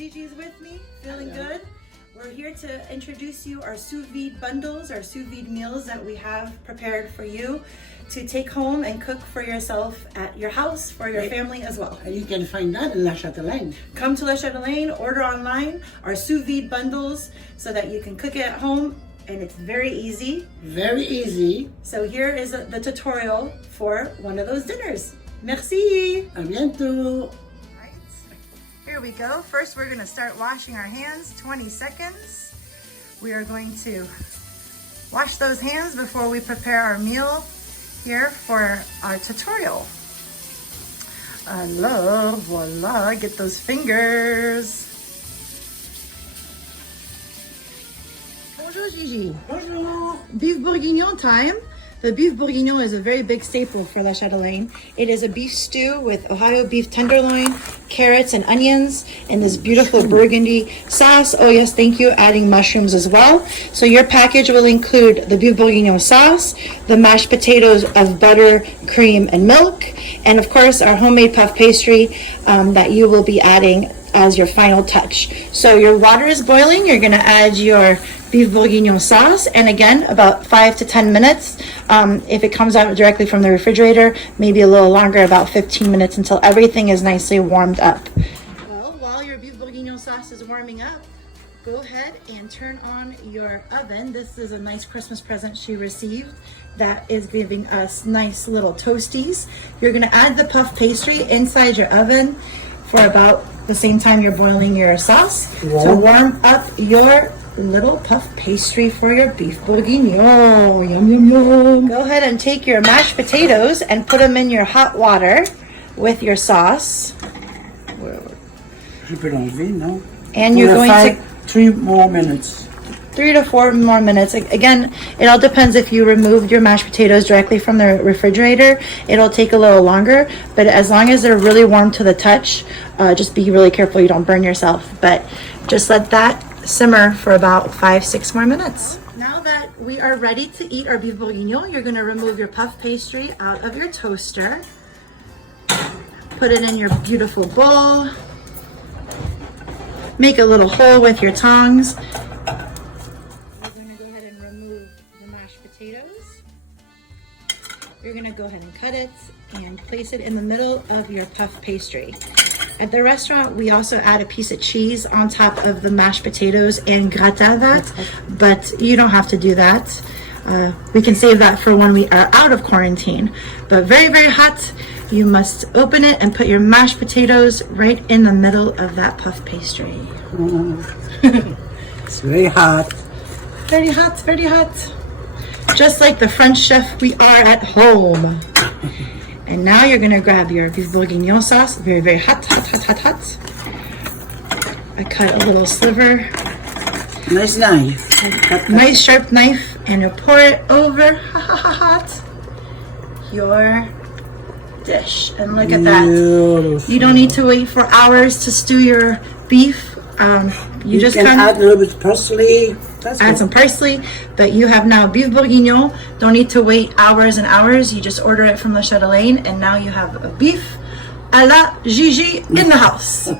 Gigi's with me, feeling good. We're here to introduce you our Sous Vide bundles, our Sous Vide meals that we have prepared for you to take home and cook for yourself at your house, for your family as well. And you can find that in La Chatelaine. Come to La Chatelaine, order online our Sous Vide bundles so that you can cook it at home, and it's very easy. Very easy. So here is the tutorial for one of those dinners. Merci! À bientôt! Here we go. First, we're going to start washing our hands, 20 seconds. We are going to wash those hands before we prepare our meal here for our tutorial. Alors, voila, get those fingers. Bonjour Gigi. Bonjour! Beef Bourguignon time. The beef bourguignon is a very big staple for La Chatelaine. It is a beef stew with Ohio beef tenderloin, carrots and onions, and this beautiful burgundy sauce. Oh yes, thank you, adding mushrooms as well. So your package will include the beef bourguignon sauce, the mashed potatoes of butter, cream, and milk, and of course our homemade puff pastry that you will be adding as your final touch. So your water is boiling, you're gonna add your beef bourguignon sauce, and again, about 5 to 10 minutes. If it comes out directly from the refrigerator, maybe a little longer, about 15 minutes until everything is nicely warmed up. Well, while your beef bourguignon sauce is warming up, go ahead and turn on your oven. This is a nice Christmas present she received that is giving us nice little toasties. You're gonna add the puff pastry inside your oven for about the same time you're boiling your sauce to warm up your little puff pastry for your beef bourguignon. Yum, yum, yum. Go ahead and take your mashed potatoes and put them in your hot water with your sauce. Je peux l'enlever, non? And you're going to 3 more minutes. 3 to 4 more minutes. Again, it all depends if you removed your mashed potatoes directly from the refrigerator. It'll take a little longer, but as long as they're really warm to the touch, just be really careful you don't burn yourself. But just let that simmer for about 5-6 more minutes. Now that we are ready to eat our beef bourguignon, you're going to remove your puff pastry out of your toaster. Put it in your beautiful bowl. Make a little hole with your tongs. You're going to go ahead and remove the mashed potatoes. You're going to go ahead and cut it and place it in the middle of your puff pastry. At the restaurant, we also add a piece of cheese on top of the mashed potatoes and gratin that, but you don't have to do that. We can save that for when we are out of quarantine. But very, very hot, you must open it and put your mashed potatoes right in the middle of that puff pastry. It's very hot. Very hot, very hot. Just like the French chef we are at home. And now you're gonna grab your beef bourguignon sauce, very, very hot, hot, hot, hot, hot. I cut a little sliver. Nice knife. Nice sharp knife, and you pour it over, hot, your dish. And look at that. Beautiful. You don't need to wait for hours to stew your beef. You just can add a little bit of parsley. Add some parsley, but you have now beef bourguignon. Don't need to wait hours and hours. You just order it from La Chatelaine, and now you have a beef à la Gigi in the house.